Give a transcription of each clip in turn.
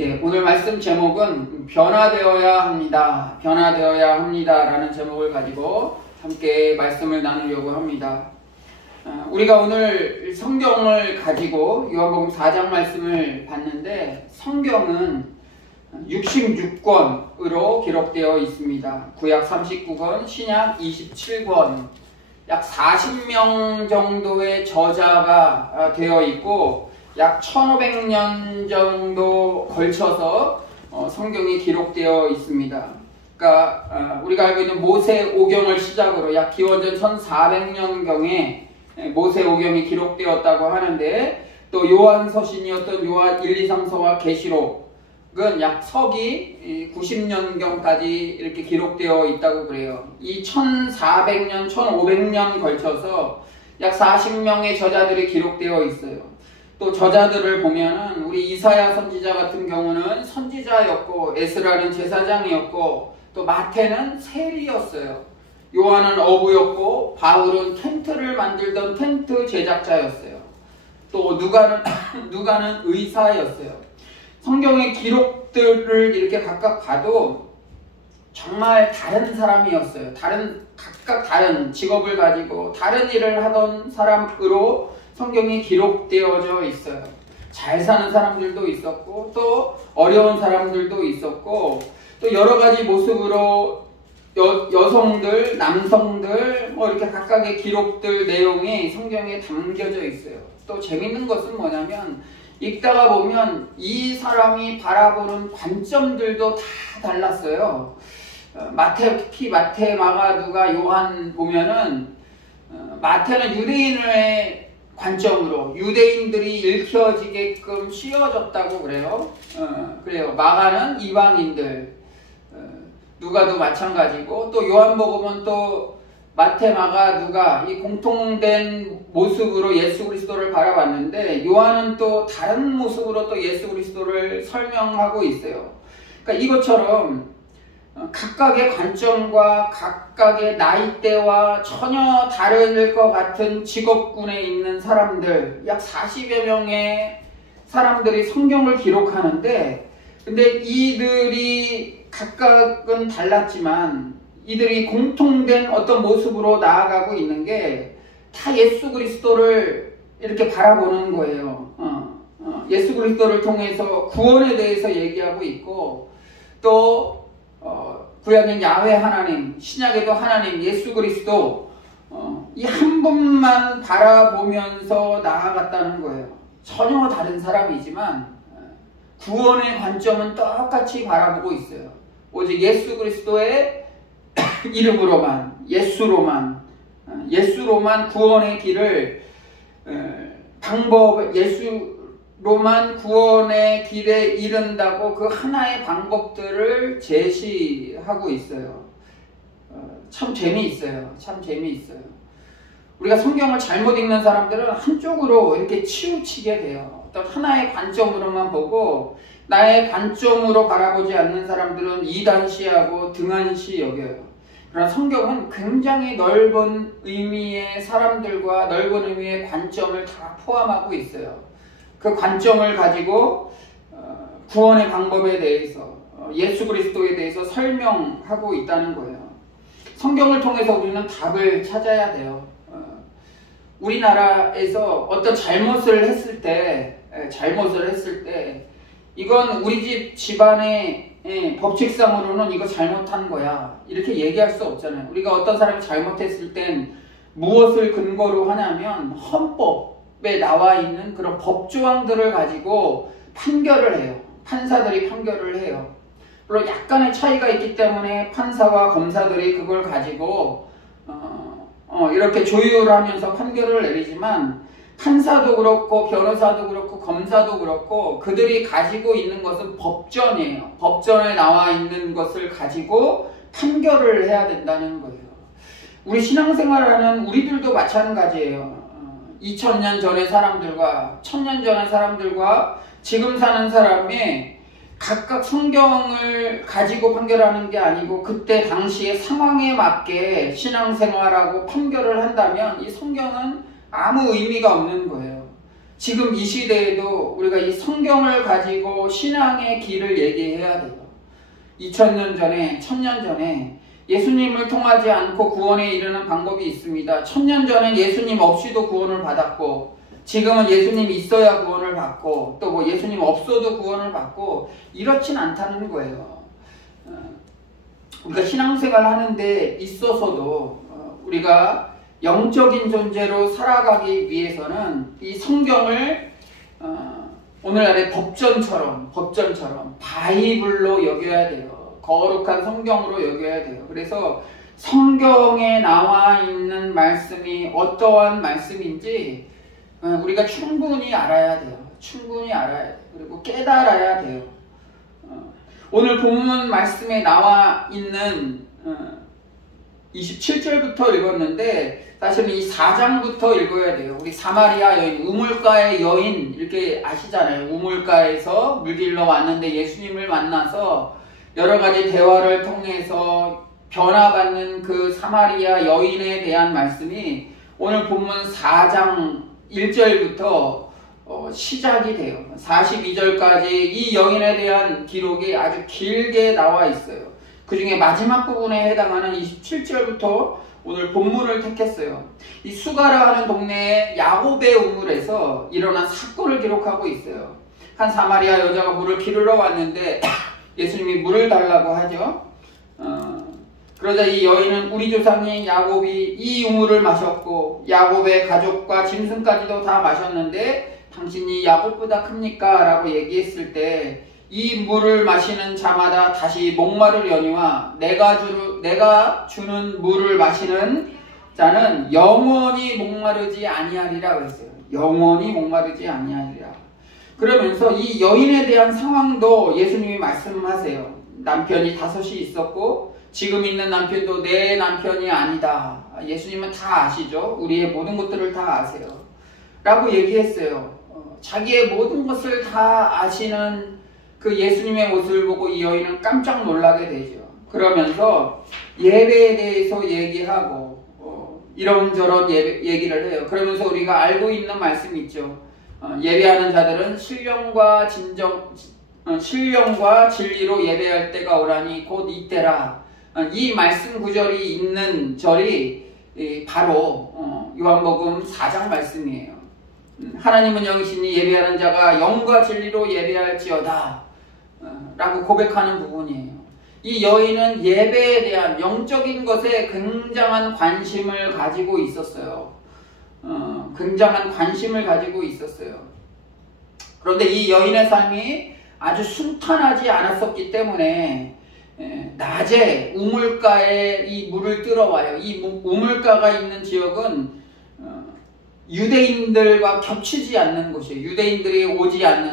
예, 오늘 말씀 제목은 변화되어야 합니다. 변화되어야 합니다. 라는 제목을 가지고 함께 말씀을 나누려고 합니다. 우리가 오늘 성경을 가지고 요한복음 4장 말씀을 봤는데 성경은 66권으로 기록되어 있습니다. 구약 39권, 신약 27권, 약 40명 정도의 저자가 되어 있고 약 1500년 정도 걸쳐서 성경이 기록되어 있습니다. 그러니까 우리가 알고 있는 모세오경을 시작으로 약 기원전 1400년경에 모세오경이 기록되었다고 하는데, 또 요한서신이었던 요한 1, 2, 3서와 계시록은 약 서기 90년경까지 이렇게 기록되어 있다고 그래요. 이 1400년, 1500년 걸쳐서 약 40명의 저자들이 기록되어 있어요. 또 저자들을 보면은 우리 이사야 선지자 같은 경우는 선지자였고, 에스라는 제사장이었고, 또 마태는 세리였어요. 요한은 어부였고, 바울은 텐트를 만들던 텐트 제작자였어요. 또 누가는 의사였어요. 성경의 기록들을 이렇게 각각 봐도 정말 다른 사람이었어요. 각각 다른 직업을 가지고 다른 일을 하던 사람으로 성경이 기록되어져 있어요. 잘 사는 사람들도 있었고, 또 어려운 사람들도 있었고, 또 여러 가지 모습으로 여성들, 남성들, 이렇게 각각의 기록들 내용이 성경에 담겨져 있어요. 또 재밌는 것은 뭐냐면, 읽다가 보면 이 사람이 바라보는 관점들도 다 달랐어요. 특히 마태, 마가, 누가, 요한 보면은, 마태는 유대인의 관점으로 유대인들이 읽혀지게끔 씌워졌다고 그래요. 마가는 이방인들, 누가도 마찬가지고, 또 요한복음은 또 마태, 마가, 누가 이 공통된 모습으로 예수 그리스도를 바라봤는데, 요한은 또 다른 모습으로 또 예수 그리스도를 설명하고 있어요. 그러니까 이것처럼 각각의 관점과 각각의 나이대와 전혀 다를 것 같은 직업군에 있는 사람들, 약 40여 명의 사람들이 성경을 기록하는데, 근데 이들이 각각은 달랐지만 이들이 공통된 어떤 모습으로 나아가고 있는 게 다 예수 그리스도를 이렇게 바라보는 거예요. 예수 그리스도를 통해서 구원에 대해서 얘기하고 있고, 또 구약엔 야훼 하나님, 신약에도 하나님, 예수 그리스도, 이 한 분만 바라보면서 나아갔다는 거예요. 전혀 다른 사람이지만 구원의 관점은 똑같이 바라보고 있어요. 오직 예수 그리스도의 이름으로만, 예수로만 구원의 길을, 예수로만 구원의 길에 이른다고 그 하나의 방법들을 제시하고 있어요. 참 재미있어요. 우리가 성경을 잘못 읽는 사람들은 한쪽으로 이렇게 치우치게 돼요. 어떤 하나의 관점으로만 보고, 나의 관점으로 바라보지 않는 사람들은 이단시하고 등한시 여겨요. 그러나 성경은 굉장히 넓은 의미의 사람들과 넓은 의미의 관점을 다 포함하고 있어요. 그 관점을 가지고 구원의 방법에 대해서, 예수 그리스도에 대해서 설명하고 있다는 거예요. 성경을 통해서 우리는 답을 찾아야 돼요. 우리나라에서 어떤 잘못을 했을 때 이건 우리 집안의 법칙상으로는 이거 잘못한 거야, 이렇게 얘기할 수 없잖아요. 우리가 어떤 사람이 잘못했을 땐 무엇을 근거로 하냐면 헌법에 나와 있는 그런 법조항들을 가지고 판결을 해요. 판사들이 판결을 해요. 물론 약간의 차이가 있기 때문에 판사와 검사들이 그걸 가지고 이렇게 조율하면서 판결을 내리지만, 판사도 그렇고 변호사도 그렇고 검사도 그렇고 그들이 가지고 있는 것은 법전이에요. 법전에 나와 있는 것을 가지고 판결을 해야 된다는 거예요. 우리 신앙생활하는 우리들도 마찬가지예요. 2000년 전의 사람들과 1000년 전의 사람들과 지금 사는 사람이 각각 성경을 가지고 판결하는 게 아니고, 그때 당시의 상황에 맞게 신앙생활하고 판결을 한다면 이 성경은 아무 의미가 없는 거예요. 지금 이 시대에도 우리가 이 성경을 가지고 신앙의 길을 얘기해야 돼요. 2000년 전에, 1000년 전에 예수님을 통하지 않고 구원에 이르는 방법이 있습니다. 1000년 전에 예수님 없이도 구원을 받았고, 지금은 예수님 있어야 구원을 받고, 또 뭐 예수님 없어도 구원을 받고, 이렇진 않다는 거예요. 우리가 신앙생활 하는데 있어서도 우리가 영적인 존재로 살아가기 위해서는 이 성경을 오늘날의 법전처럼 바이블로 여겨야 돼요. 거룩한 성경으로 여겨야 돼요. 그래서 성경에 나와 있는 말씀이 어떠한 말씀인지 우리가 충분히 알아야 돼요. 충분히 알아야 돼요. 그리고 깨달아야 돼요. 오늘 본문 말씀에 나와 있는 27절부터 읽었는데 사실은 이 4장부터 읽어야 돼요. 우리 사마리아 여인, 우물가의 여인 이렇게 아시잖아요. 우물가에서 물길러 왔는데 예수님을 만나서 여러 가지 대화를 통해서 변화받는 그 사마리아 여인에 대한 말씀이 오늘 본문 4장 1절부터 시작이 돼요. 42절까지 이 여인에 대한 기록이 아주 길게 나와 있어요. 그 중에 마지막 부분에 해당하는 27절부터 오늘 본문을 택했어요. 이 수가라 하는 동네의 야곱의 우물에서 일어난 사건을 기록하고 있어요. 한 사마리아 여자가 물을 기르러 왔는데 예수님이 물을 달라고 하죠. 그러자 이 여인은 우리 조상인 야곱이 이 우물을 마셨고 야곱의 가족과 짐승까지도 다 마셨는데 당신이 야곱보다 큽니까? 라고 얘기했을 때 이 물을 마시는 자마다 다시 목마르려니와 내가 주는 물을 마시는 자는 영원히 목마르지 아니하리라 했어요. 영원히 목마르지 아니하리라. 그러면서 이 여인에 대한 상황도 예수님이 말씀하세요. 남편이 5이 있었고 지금 있는 남편도 내 남편이 아니다. 예수님은 다 아시죠. 우리의 모든 것들을 다 아세요. 라고 얘기했어요. 자기의 모든 것을 다 아시는 그 예수님의 모습을 보고 이 여인은 깜짝 놀라게 되죠. 그러면서 예배에 대해서 얘기하고 이런저런 얘기를 해요. 그러면서 우리가 알고 있는 말씀이 있죠. 예배하는 자들은 신령과 진리로 예배할 때가 오라니 곧 이때라. 이 말씀 구절이 있는 절이 바로 요한복음 4장 말씀이에요. 하나님은 영이시니 예배하는 자가 영과 진리로 예배할지어다 라고 고백하는 부분이에요. 이 여인은 예배에 대한 영적인 것에 굉장한 관심을 가지고 있었어요. 굉장한 관심을 가지고 있었어요. 그런데 이 여인의 삶이 아주 순탄하지 않았었기 때문에 낮에 우물가에 이 물을 뜨러와요. 이 우물가가 있는 지역은 유대인들과 겹치지 않는 곳이에요. 유대인들이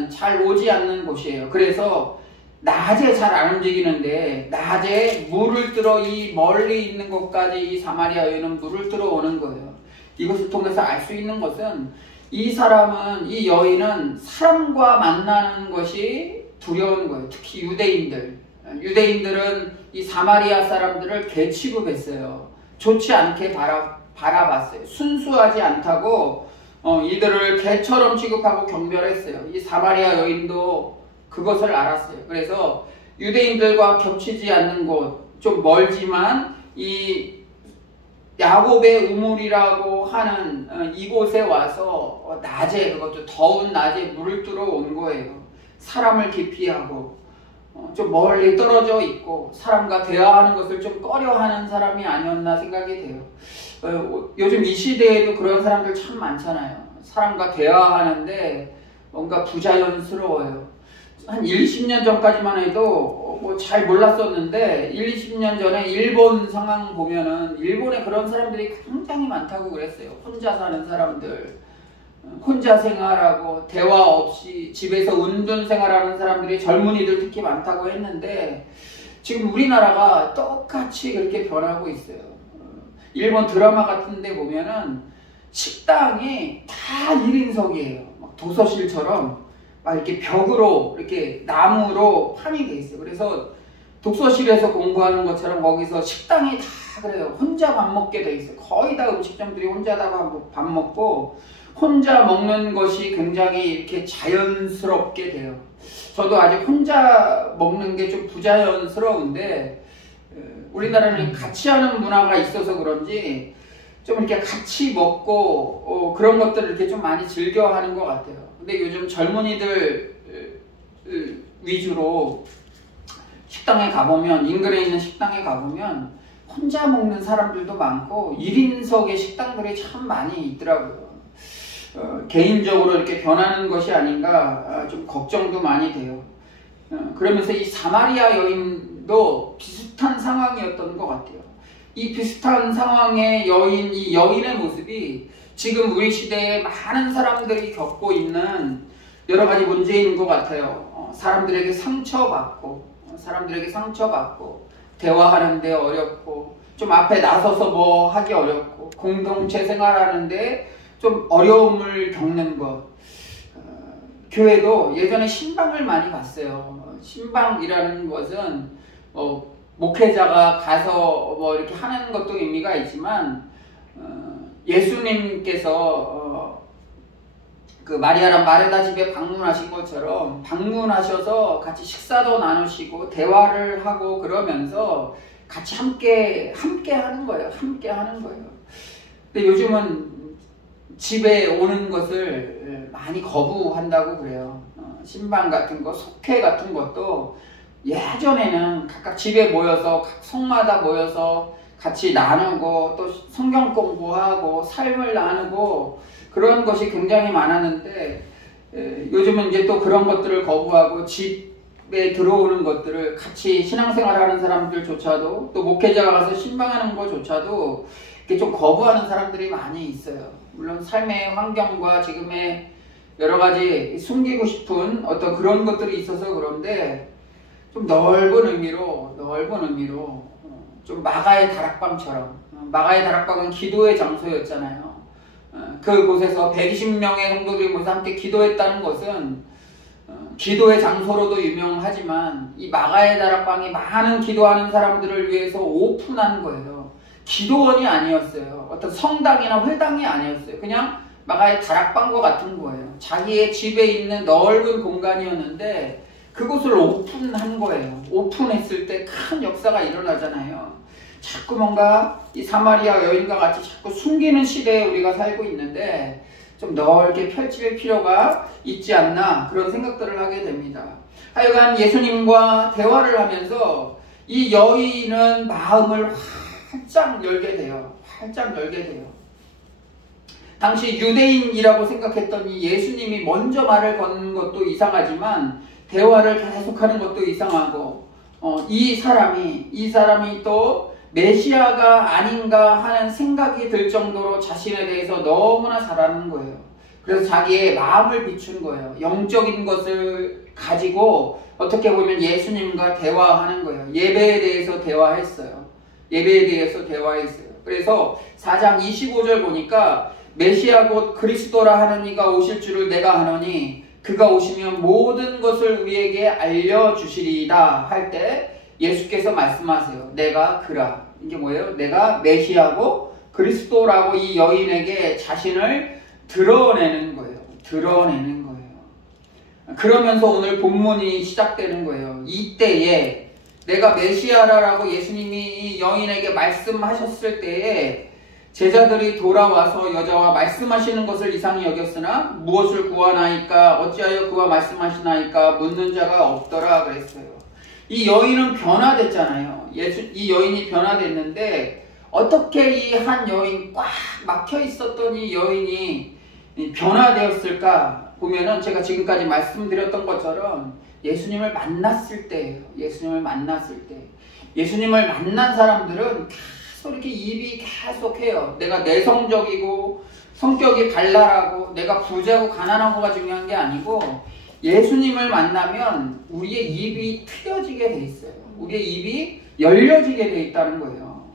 잘 오지 않는 곳이에요. 그래서 낮에 잘 안 움직이는데 낮에 물을 뜨러 이 멀리 있는 곳까지 이 사마리아 여인은 물을 뜨러 오는 거예요. 이것을 통해서 알 수 있는 것은 이 여인은 사람과 만나는 것이 두려운 거예요. 특히 유대인들은 이 사마리아 사람들을 개취급했어요. 좋지 않게 바라봤어요. 순수하지 않다고 이들을 개처럼 취급하고 경멸했어요. 이 사마리아 여인도 그것을 알았어요. 그래서 유대인들과 겹치지 않는 곳, 좀 멀지만 이 야곱의 우물이라고 하는 이곳에 와서 낮에, 그것도 더운 낮에 물을 뜨러 온 거예요. 사람을 기피하고 좀 멀리 떨어져 있고 사람과 대화하는 것을 좀 꺼려하는 사람이 아니었나 생각이 돼요. 요즘 이 시대에도 그런 사람들 참 많잖아요. 사람과 대화하는데 뭔가 부자연스러워요. 한 20년 전까지만 해도 뭐 잘 몰랐었는데 20년 전에 일본 상황 보면은 일본에 그런 사람들이 굉장히 많다고 그랬어요. 혼자 사는 사람들, 혼자 생활하고 대화 없이 집에서 은둔 생활하는 사람들이 젊은이들 특히 많다고 했는데 지금 우리나라가 똑같이 그렇게 변하고 있어요. 일본 드라마 같은 데 보면은 식당이 다 1인석이에요. 막 도서실처럼 막 이렇게 벽으로 이렇게 나무로 판이 돼 있어요. 그래서 독서실에서 공부하는 것처럼 거기서 식당이 다 그래요. 혼자 밥 먹게 돼 있어요. 거의 다 음식점들이 혼자 다 밥 먹고 혼자 먹는 것이 굉장히 이렇게 자연스럽게 돼요. 저도 아직 혼자 먹는 게 좀 부자연스러운데 우리나라는 같이 하는 문화가 있어서 그런지 좀 이렇게 같이 먹고 그런 것들을 이렇게 좀 많이 즐겨하는 것 같아요. 근데 요즘 젊은이들 위주로 식당에 가보면, 인근에 있는 식당에 가보면 혼자 먹는 사람들도 많고 1인석의 식당들이 참 많이 있더라고요. 개인적으로 이렇게 변하는 것이 아닌가 좀 걱정도 많이 돼요. 그러면서 이 사마리아 여인도 비슷한 상황이었던 것 같아요. 이 비슷한 상황의 여인, 이 여인의 모습이 지금 우리 시대에 많은 사람들이 겪고 있는 여러 가지 문제인 것 같아요. 사람들에게 상처받고 대화하는데 어렵고 좀 앞에 나서서 뭐 하기 어렵고 공동체 생활하는데 좀 어려움을 겪는 것. 교회도 예전에 신방을 많이 갔어요. 신방이라는 것은 목회자가 가서 뭐 이렇게 하는 것도 의미가 있지만 예수님께서 그 마리아랑 마르다 집에 방문하신 것처럼 방문하셔서 같이 식사도 나누시고 대화를 하고 그러면서 같이 함께 하는 거예요. 근데 요즘은 집에 오는 것을 많이 거부한다고 그래요. 신방 같은 거, 속회 같은 것도 예전에는 각각 집에 모여서 각 성마다 모여서 같이 나누고 또 성경 공부하고 삶을 나누고 그런 것이 굉장히 많았는데 요즘은 이제 또 그런 것들을 거부하고 집에 들어오는 것들을 같이 신앙생활하는 사람들조차도 또 목회자가 가서 신방하는 것조차도 이렇게 좀 거부하는 사람들이 많이 있어요. 물론 삶의 환경과 지금의 여러 가지 숨기고 싶은 어떤 그런 것들이 있어서 그런데 좀 넓은 의미로 좀 마가의 다락방처럼, 마가의 다락방은 기도의 장소였잖아요. 그곳에서 120명의 성도들이 모여서 함께 기도했다는 것은 기도의 장소로도 유명하지만 이 마가의 다락방이 많은 기도하는 사람들을 위해서 오픈한 거예요. 기도원이 아니었어요. 어떤 성당이나 회당이 아니었어요. 그냥 마가의 다락방과 같은 거예요. 자기의 집에 있는 넓은 공간이었는데 그곳을 오픈한 거예요. 오픈했을 때 큰 역사가 일어나잖아요. 자꾸 뭔가 이 사마리아 여인과 같이 자꾸 숨기는 시대에 우리가 살고 있는데 좀 넓게 펼칠 필요가 있지 않나 그런 생각들을 하게 됩니다. 하여간 예수님과 대화를 하면서 이 여인은 마음을 활짝 열게 돼요. 당시 유대인이라고 생각했던 이 예수님이 먼저 말을 거는 것도 이상하지만 대화를 계속하는 것도 이상하고 이 사람이 또 메시아가 아닌가 하는 생각이 들 정도로 자신에 대해서 너무나 잘 아는 거예요. 그래서 자기의 마음을 비춘 거예요. 영적인 것을 가지고 어떻게 보면 예수님과 대화하는 거예요. 예배에 대해서 대화했어요. 그래서 4장 25절 보니까 메시아 곧 그리스도라 하는 이가 오실 줄을 내가 아노니 그가 오시면 모든 것을 우리에게 알려주시리이다 할 때 예수께서 말씀하세요. 내가 그라. 이게 뭐예요? 내가 메시아고 그리스도라고 이 여인에게 자신을 드러내는 거예요. 그러면서 오늘 본문이 시작되는 거예요. 이때에 내가 메시아라고 예수님이 이 여인에게 말씀하셨을 때에 제자들이 돌아와서 여자와 말씀하시는 것을 이상히 여겼으나 무엇을 구하나이까 어찌하여 그와 말씀하시나이까 묻는 자가 없더라 그랬어요. 이 여인은 변화됐잖아요. 이 여인이 변화됐는데 어떻게 이 한 여인 꽉 막혀 있었던 이 여인이 변화되었을까 보면은 제가 지금까지 말씀드렸던 것처럼 예수님을 만났을 때예요. 예수님을 만난 사람들은 계속 이렇게 입이 계속해요. 내가 내성적이고 성격이 발랄하고 내가 부자고 가난하고가 중요한 게 아니고 예수님을 만나면 우리의 입이 트여지게 돼 있어요. 우리의 입이 열려지게 돼 있다는 거예요.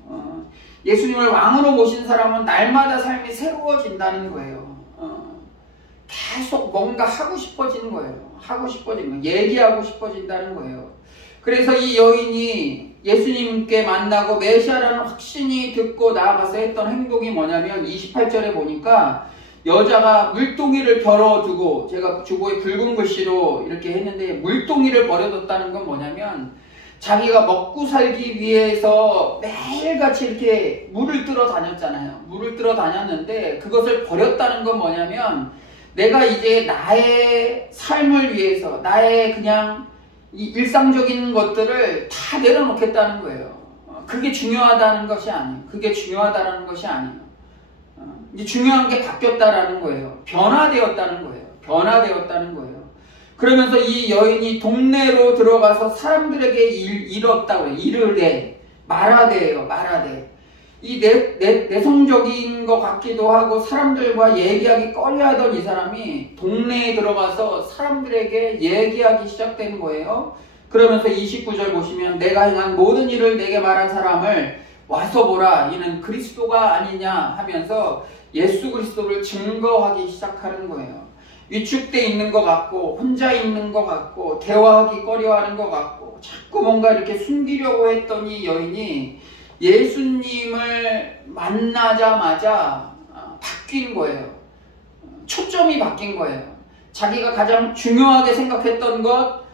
예수님을 왕으로 모신 사람은 날마다 삶이 새로워진다는 거예요. 계속 뭔가 하고 싶어지는 거예요. 얘기하고 싶어진다는 거예요. 그래서 이 여인이 예수님께 만나고 메시아라는 확신이 듣고 나아가서 했던 행동이 뭐냐면 28절에 보니까 여자가 물동이를 걸어두고, 제가 주보에 붉은 글씨로 이렇게 했는데, 물동이를 버려뒀다는 건 뭐냐면 자기가 먹고 살기 위해서 매일같이 이렇게 물을 뜨러 다녔잖아요. 물을 뜨러 다녔는데 그것을 버렸다는 건 뭐냐면 내가 이제 나의 삶을 위해서 나의 그냥 이 일상적인 것들을 다 내려놓겠다는 거예요. 그게 중요하다는 것이 아니에요. 그게 중요하다는 것이 아니에요. 이제 중요한 게 바뀌었다라는 거예요. 변화되었다는 거예요. 변화되었다는 거예요. 그러면서 이 여인이 동네로 들어가서 사람들에게 이뤘다고 그래요. 이르되, 말하되예요. 말하되. 이 내성적인 것 같기도 하고 사람들과 얘기하기 꺼려하던 이 사람이 동네에 들어가서 사람들에게 얘기하기 시작된 거예요. 그러면서 29절 보시면 내가 행한 모든 일을 내게 말한 사람을 와서 보라. 이는 그리스도가 아니냐 하면서 예수 그리스도를 증거하기 시작하는 거예요. 위축돼 있는 것 같고 혼자 있는 것 같고 대화하기 꺼려하는 것 같고 자꾸 뭔가 이렇게 숨기려고 했던 이 여인이 예수님을 만나자마자 바뀐 거예요. 초점이 바뀐 거예요. 자기가 가장 중요하게 생각했던 것,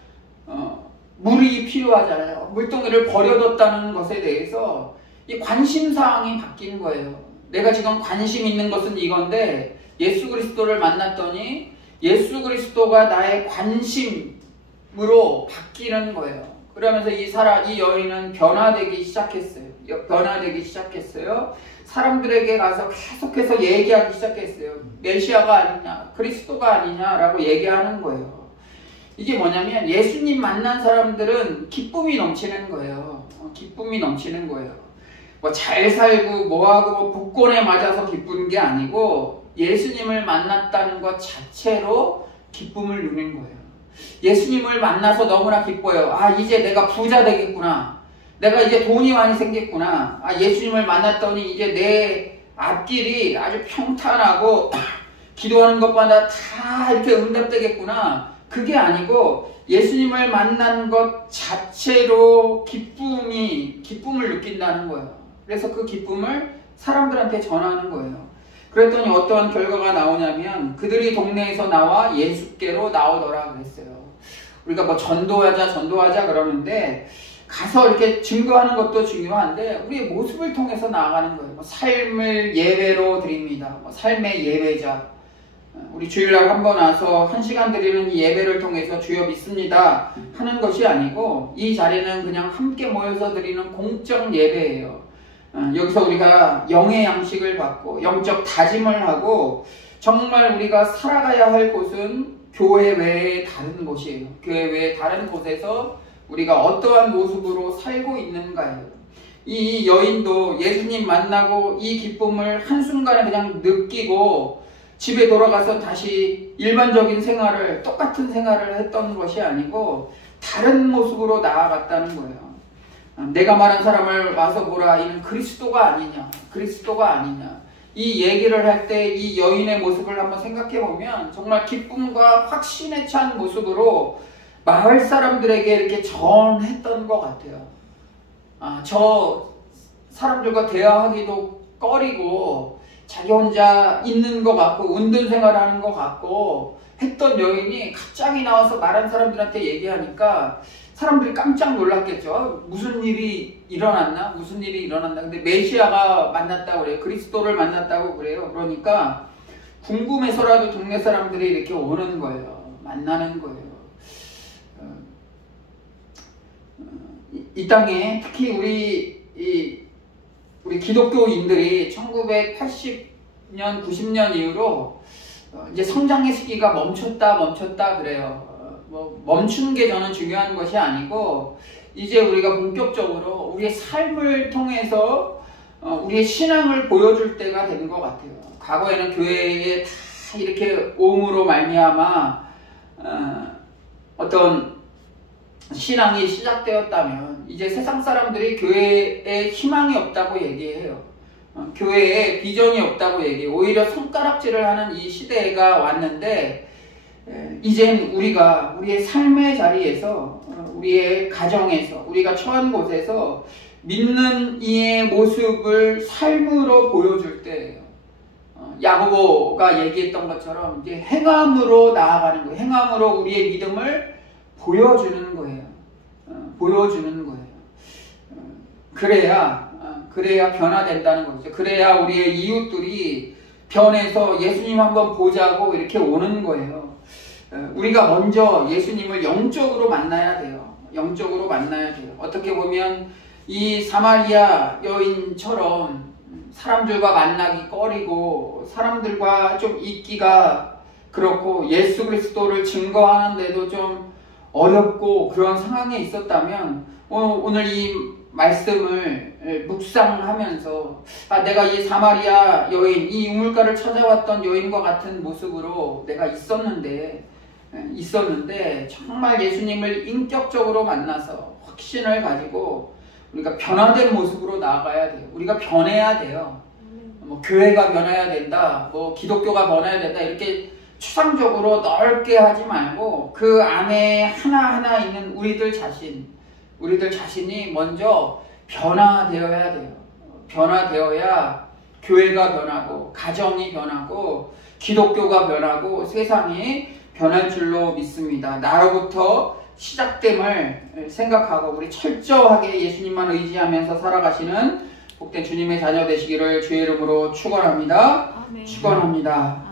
물이 필요하잖아요. 물동이를 버려뒀다는 것에 대해서 이 관심사항이 바뀐 거예요. 내가 지금 관심 있는 것은 이건데 예수 그리스도를 만났더니 예수 그리스도가 나의 관심으로 바뀌는 거예요. 그러면서 이 여인은 변화되기 시작했어요. 변화되기 시작했어요. 사람들에게 가서 계속해서 얘기하기 시작했어요. 메시아가 아니냐, 그리스도가 아니냐라고 얘기하는 거예요. 이게 뭐냐면 예수님 만난 사람들은 기쁨이 넘치는 거예요. 기쁨이 넘치는 거예요. 뭐 잘 살고 뭐하고 뭐 복권에 맞아서 기쁜 게 아니고 예수님을 만났다는 것 자체로 기쁨을 누리는 거예요. 예수님을 만나서 너무나 기뻐요. 아, 이제 내가 부자 되겠구나. 내가 이제 돈이 많이 생겼구나. 아, 예수님을 만났더니 이제 내 앞길이 아주 평탄하고 기도하는 것마다 다 이렇게 응답되겠구나. 그게 아니고 예수님을 만난 것 자체로 기쁨을 느낀다는 거예요. 그래서 그 기쁨을 사람들한테 전하는 거예요. 그랬더니 어떠한 결과가 나오냐면 그들이 동네에서 나와 예수께로 나오더라 그랬어요. 우리가 뭐 전도하자 그러는데 가서 이렇게 증거하는 것도 중요한데 우리의 모습을 통해서 나아가는 거예요. 뭐 삶을 예배로 드립니다. 뭐 삶의 예배자. 우리 주일날 한번 와서 1시간 드리는 이 예배를 통해서 주여 믿습니다 하는 것이 아니고 이 자리는 그냥 함께 모여서 드리는 공적 예배예요. 여기서 우리가 영의 양식을 받고 영적 다짐을 하고 정말 우리가 살아가야 할 곳은 교회 외에 다른 곳이에요. 교회 외에 다른 곳에서 우리가 어떠한 모습으로 살고 있는가요? 이 여인도 예수님 만나고 이 기쁨을 한순간에 그냥 느끼고 집에 돌아가서 다시 일반적인 생활을, 똑같은 생활을 했던 것이 아니고 다른 모습으로 나아갔다는 거예요. 내가 말한 사람을 와서 보라. 이는 그리스도가 아니냐. 그리스도가 아니냐. 이 얘기를 할 때 이 여인의 모습을 한번 생각해 보면 정말 기쁨과 확신에 찬 모습으로 마을 사람들에게 이렇게 전했던 것 같아요. 저 사람들과 대화하기도 꺼리고 자기 혼자 있는 것 같고 은둔 생활하는 것 같고 했던 여인이 갑자기 나와서 말한 사람들한테 얘기하니까 사람들이 깜짝 놀랐겠죠. 무슨 일이 일어났나? 무슨 일이 일어났나? 근데 메시아가 만났다고 그래요. 그리스도를 만났다고 그래요. 그러니까 궁금해서라도 동네 사람들이 이렇게 오는 거예요. 만나는 거예요. 이 땅에 특히 우리 기독교인들이 1980년, 90년 이후로 이제 성장의 시기가 멈췄다 그래요. 뭐 멈춘 게 저는 중요한 것이 아니고 이제 우리가 본격적으로 우리의 삶을 통해서 우리의 신앙을 보여줄 때가 된 것 같아요. 과거에는 교회에 다 이렇게 오음으로 말미암아 어떤 신앙이 시작되었다면 이제 세상 사람들이 교회에 희망이 없다고 얘기해요. 교회에 비전이 없다고 얘기해요. 오히려 손가락질을 하는 이 시대가 왔는데 이젠 우리가 우리의 삶의 자리에서 우리의 가정에서 우리가 처한 곳에서 믿는 이의 모습을 삶으로 보여줄 때예요. 야고보가 얘기했던 것처럼 이제 행함으로 나아가는 거예요. 행함으로 우리의 믿음을 보여주는 거예요. 보여주는 거예요. 그래야 변화된다는 거죠. 그래야 우리의 이웃들이 변해서 예수님 한번 보자고 이렇게 오는 거예요. 우리가 먼저 예수님을 영적으로 만나야 돼요. 영적으로 만나야 돼요. 어떻게 보면 이 사마리아 여인처럼 사람들과 만나기 꺼리고 사람들과 좀 있기가 그렇고 예수 그리스도를 증거하는데도 좀 어렵고 그런 상황에 있었다면 오늘 이 말씀을 묵상하면서 내가 이 사마리아 여인, 이 우물가를 찾아왔던 여인과 같은 모습으로 내가 있었는데 정말 예수님을 인격적으로 만나서 확신을 가지고 우리가 변화된 모습으로 나아가야 돼요. 우리가 변해야 돼요. 교회가 변해야 된다, 기독교가 변해야 된다 이렇게 추상적으로 넓게 하지 말고 그 안에 하나하나 있는 우리들 자신이 먼저 변화되어야 돼요. 변화되어야 교회가 변하고 가정이 변하고 기독교가 변하고 세상이 변할 줄로 믿습니다. 나로부터 시작됨을 생각하고 우리 철저하게 예수님만 의지하면서 살아가시는 복된 주님의 자녀 되시기를 주의 이름으로 축원합니다. 아멘. 축원합니다.